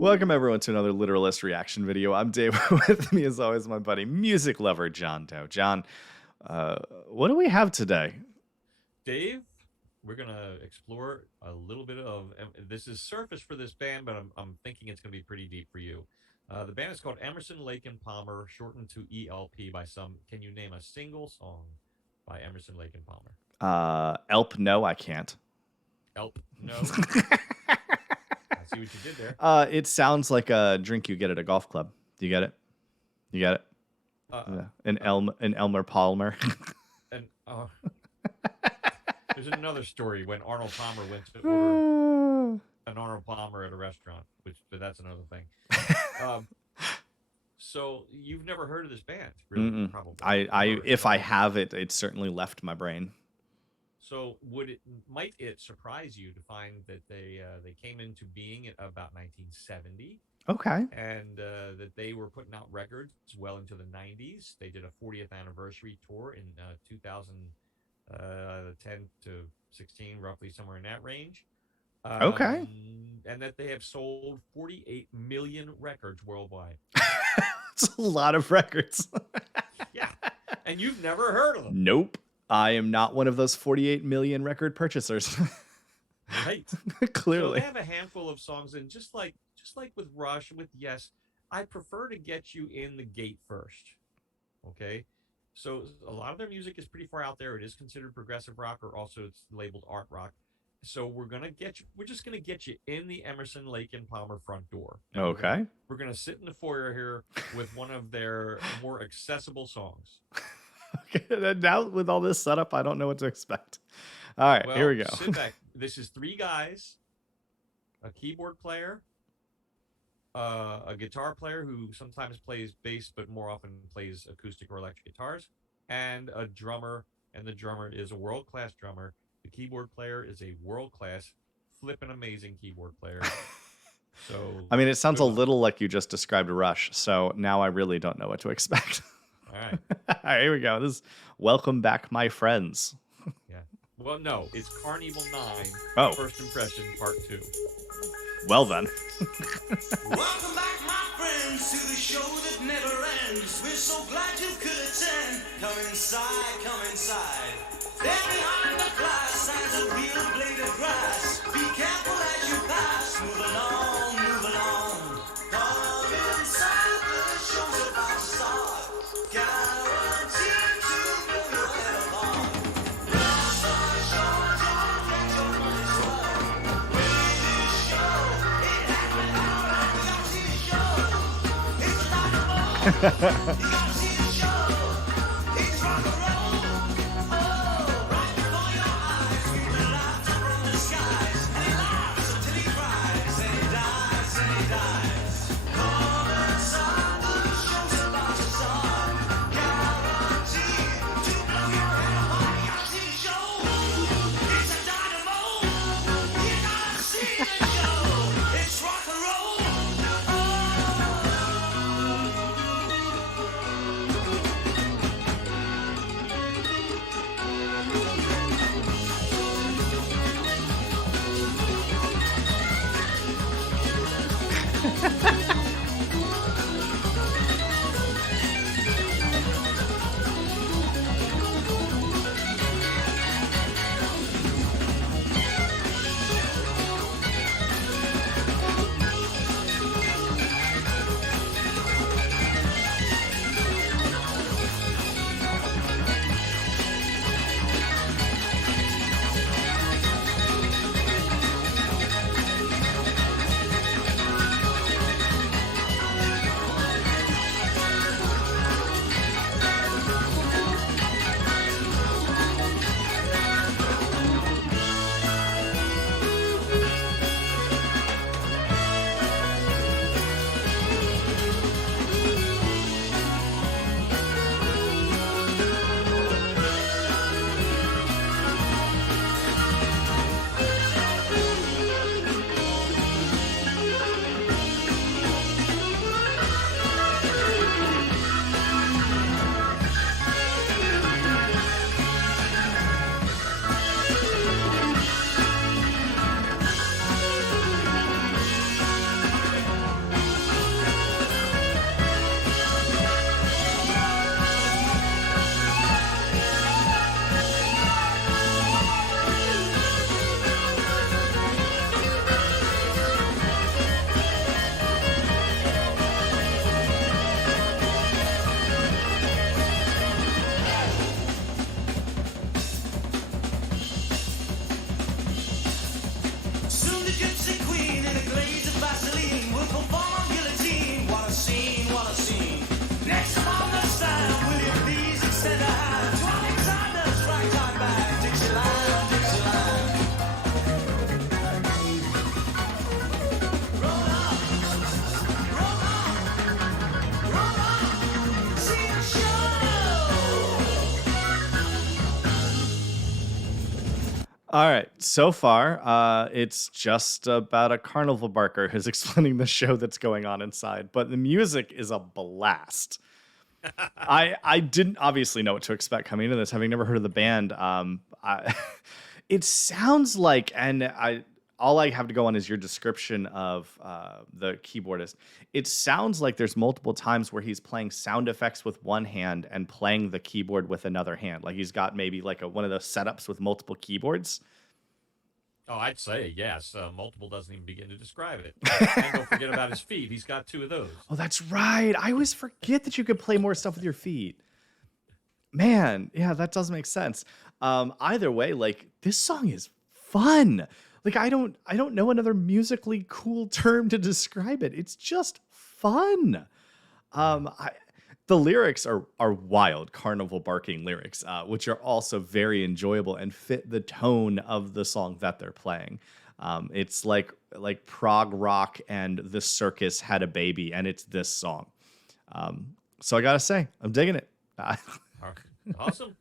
Welcome everyone to another Literalist reaction video. I'm Dave. With me as always my buddy, music lover John Doe. John, what do we have today? Dave, we're gonna explore a little bit of this is surface for this band, but I'm thinking it's gonna be pretty deep for you. The band is called Emerson, Lake and Palmer, shortened to ELP by some. Can you name a single song by Emerson, Lake and Palmer? Elp, no, I can't. Elp, no. I see what you did there. It sounds like a drink you get at a golf club. Do you get it? You get it? An Elmer Palmer. And there's another story when Arnold Palmer went to order an Arnold Palmer at a restaurant, but that's another thing. So you've never heard of this band, really? Probably. If I have it, it certainly left my brain. So might it surprise you to find that they came into being at about 1970? Okay. And that they were putting out records well into the 90s. They did a 40th anniversary tour in 2010 to 16, roughly somewhere in that range. Okay. And that they have sold 48 million records worldwide. It's a lot of records. Yeah. And you've never heard of them. Nope. I am not one of those 48 million record purchasers. Right. Clearly. So they have a handful of songs, and just like with Rush, with Yes, I prefer to get you in the gate first. Okay? So a lot of their music is pretty far out there. It is considered progressive rock, or also it's labeled art rock. So we're just gonna get you in the Emerson, Lake and Palmer front door. Okay. We're gonna sit in the foyer here with one of their more accessible songs. Okay, now with all this setup, I don't know what to expect. All right, well, here we go. Sit back. This is three guys, a keyboard player, a guitar player who sometimes plays bass, but more often plays acoustic or electric guitars, and a drummer. And the drummer is a world-class drummer. The keyboard player is a world-class, flippin' amazing keyboard player. So, I mean, it sounds a little like you just described Rush, so now I really don't know what to expect. All right. All right, here we go. This is Welcome Back, My Friends. Yeah. Well, no, it's Carnival 9, Oh. First Impression, Part 2. Well then. Welcome back, my friends, to the show that never ends. We're so glad you could attend. Come inside, come inside. There behind the glass stands a real blade of grass. Be careful as you pass. Moving on, moving on. Come inside, the show's about to start. Guaranteed to blow your head apart. Rush the show, don't get your money's worth. This show, it happened alright. You gotta see the show. It's a lot of fun. You gotta see the show. It's rock and roll. Oh, right before your eyes, we will laugh from the skies. And he laughs until he cries, and he dies, and he dies. Come inside, the show's about to start. Guaranteed to blow your head apart. You gotta see the show. It's a dynamo. You gotta see the show. It's rock and roll. All right. So far, it's just about a carnival barker who's explaining the show that's going on inside, but the music is a blast. I didn't obviously know what to expect coming into this, having never heard of the band. It sounds like, and I all I have to go on is your description of the keyboardist. It sounds like there's multiple times where he's playing sound effects with one hand and playing the keyboard with another hand. Like he's got maybe like one of those setups with multiple keyboards. Oh, I'd say yes. Multiple doesn't even begin to describe it. And don't forget about his feet. He's got 2 of those. Oh, that's right. I always forget that you could play more stuff with your feet. Man, yeah, that does make sense. Either way, like this song is fun. Like I don't know another musically cool term to describe it. It's just fun. I the lyrics are wild, carnival barking lyrics, which are also very enjoyable and fit the tone of the song that they're playing. It's like prog rock and the circus had a baby, and it's this song. So I gotta say, I'm digging it. Awesome.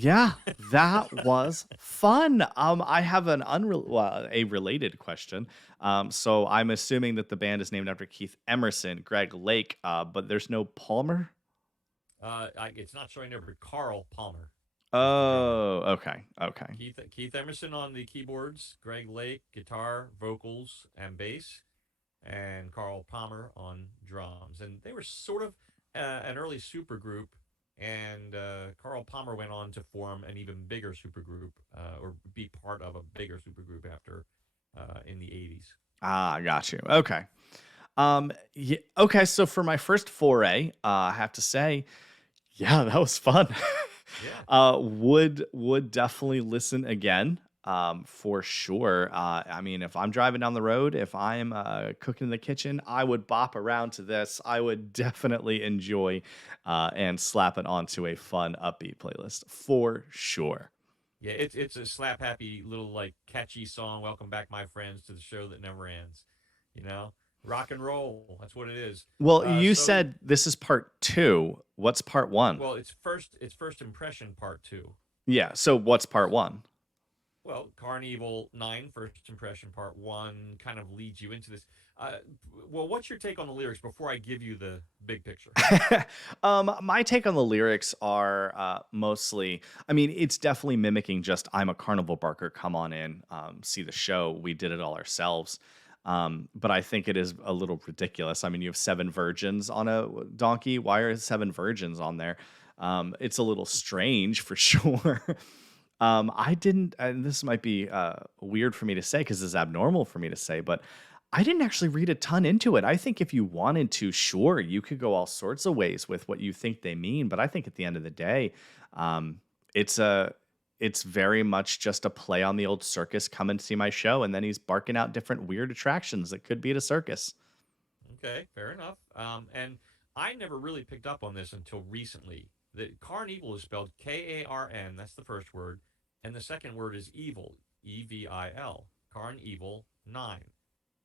Yeah, that was fun. I have a related question. So I'm assuming that the band is named after Keith Emerson, Greg Lake, but there's no Palmer. It's not showing there, but Carl Palmer is the drummer. Oh, okay, okay. Keith Emerson on the keyboards, Greg Lake guitar, vocals, and bass, and Carl Palmer on drums. And they were sort of an early supergroup. And Carl Palmer went on to form an even bigger supergroup, or be part of a bigger supergroup after in the 80s. Ah, got you. Okay. Yeah, okay. So for my first foray, I have to say, yeah, that was fun. Yeah. Would definitely listen again. For sure. I mean, if I'm driving down the road, if I'm cooking in the kitchen, I would bop around to this. I would definitely enjoy and slap it onto a fun, upbeat playlist for sure. Yeah, it's a slap happy little like catchy song. Welcome back, my friends, to the show that never ends. You know, rock and roll. That's what it is. Well, you So said this is part two. What's part one? well, it's first impression part 2. Yeah. So what's part one? Well, Carnival 9, first impression part 1, kind of leads you into this. Well, what's your take on the lyrics before I give you the big picture? My take on the lyrics are mostly, I mean, it's definitely mimicking just I'm a carnival barker, come on in, see the show. We did it all ourselves. But I think it is a little ridiculous. I mean, you have 7 virgins on a donkey. Why are 7 virgins on there? It's a little strange for sure. I didn't, and this might be weird for me to say because it's abnormal for me to say, but I didn't actually read a ton into it. I think if you wanted to, sure, you could go all sorts of ways with what you think they mean. But I think at the end of the day, um, it's a, it's very much just a play on the old circus. Come and see my show, and then he's barking out different weird attractions that could be at a circus. Okay, fair enough. And I never really picked up on this until recently. The Carnival is spelled Karn. That's the first word, and the second word is evil, Evil. Carnival 9.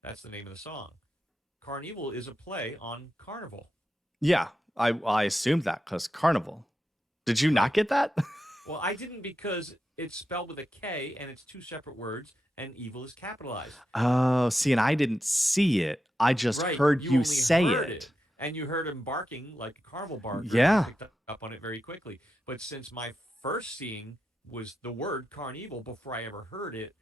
That's the name of the song. Carnival is a play on Carnival. Yeah, I assumed that because carnival. Did you not Right. get that? Well, I didn't because it's spelled with a K and it's two separate words, and evil is capitalized. Oh, see, and I didn't see it. I just Right, heard you you only say heard it. it, and you heard him barking like a carnival barker, and you Yeah. picked up on it very quickly. But since my first seeing was the word carnival before I ever heard it,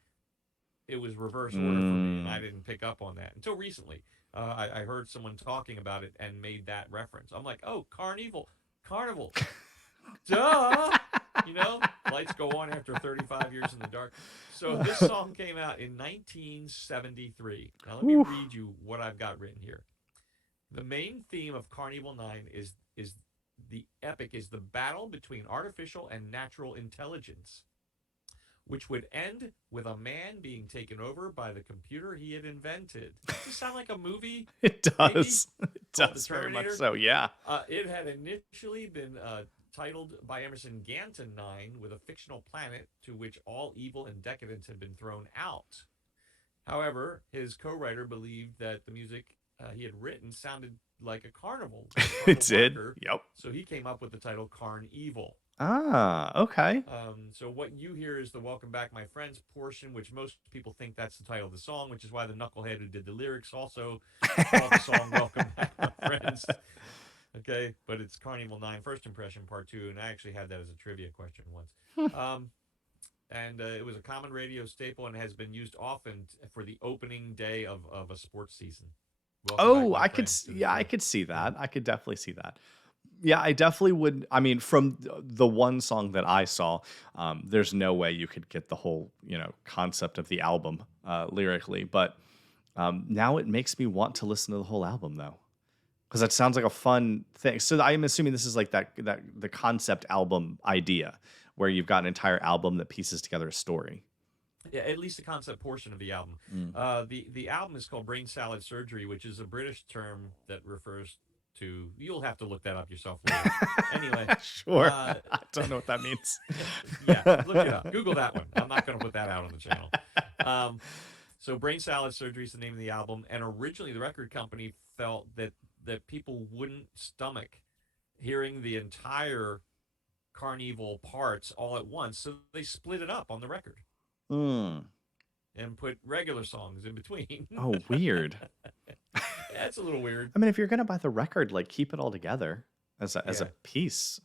it was reverse order for me, and I Mm. didn't pick up on that until recently. I heard someone talking about it and made that reference. I'm like, oh, carnival, duh. Lights go on after 35 years in the dark. So this song came out in 1973. Now let me Whew. read you what I've got written here. The main theme of Carnival 9 is the epic is the battle between artificial and natural intelligence, which would end with a man being taken over by the computer he had invented. Does this sound like a movie, It maybe? does. It Called The does very much Terminator? so. Yeah. It had initially been titled by Emerson Ganton 9 with a fictional planet to which all evil and decadence had been thrown out. However, his co-writer believed that the music he had written sounded like a carnival, It carnival did. barker, Yep. so he came up with the title Carnival. Ah, okay. So what you hear is the "Welcome Back, My Friends" portion, which most people think that's the title of the song, which is why the knucklehead who did the lyrics also called the song "Welcome Back, My Friends." Okay, but it's Carnival 9 First Impression Part 2, and I actually had that as a trivia question once. And it was a common radio staple and has been used often for the opening day of a sports season. Welcome back, Oh, my friends, to the yeah, I show. could see Yeah. that. I could definitely see that. Yeah, I definitely would. I mean, from the one song that I saw, there's no way you could get the whole, concept of the album lyrically. But now it makes me want to listen to the whole album, though, because that sounds like a fun thing. So I'm assuming this is like that the concept album idea, where you've got an entire album that pieces together a story. Yeah, at least the concept portion of the album. Mm. The album is called Brain Salad Surgery, which is a British term that refers to. You'll have to look that up yourself later. Anyway, Sure. I don't know what that means. yeah, look it up. Google that one. I'm not going to put that out on the channel. So Brain Salad Surgery is the name of the album, and originally the record company felt that people wouldn't stomach hearing the entire Carnival parts all at once, so they split it up on the record Mm. and put regular songs in between. Oh, weird. That's a little weird. I mean, if you're gonna buy the record, like keep it all together as a Yeah. piece.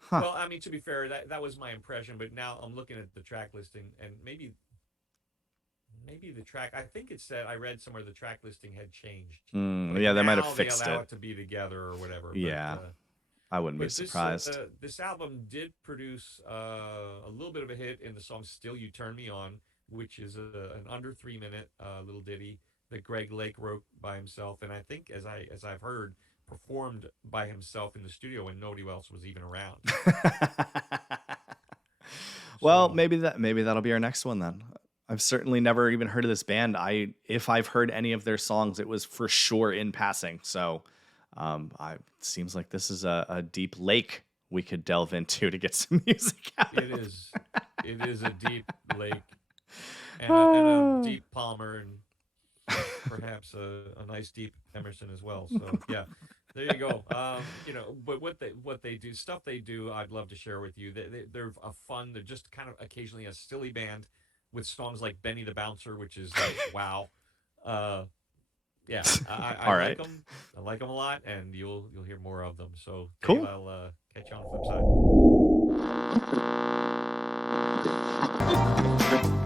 Huh. Well, I mean, to be fair, that was my impression, but now I'm looking at the track listing, and maybe the track. I think it said I read somewhere the track listing had changed. Like Yeah, they might now have fixed they allow it. to be together or whatever. Yeah, But, I wouldn't be But surprised. this album did produce a little bit of a hit in the song "Still You Turn Me On," which is an under 3 minute little ditty that Greg Lake wrote by himself, and I think, as I've heard, performed by himself in the studio when nobody else was even around. Well, So, maybe that'll be our next one then. I've certainly never even heard of this band. If I've heard any of their songs, it was for sure in passing. So, it seems like this is a deep lake we could delve into to get some music out it of. is a deep lake and a deep Palmer and perhaps a nice deep Emerson as well. So yeah, there you go. But what they do, stuff they do, I'd love to share with you. They're a fun. They're just kind of occasionally a silly band with songs like Benny the Bouncer, which is like, wow. Yeah, I All like right. them. I like them a lot, and you'll hear more of them. So Dave, Cool. I'll catch you on the flip side.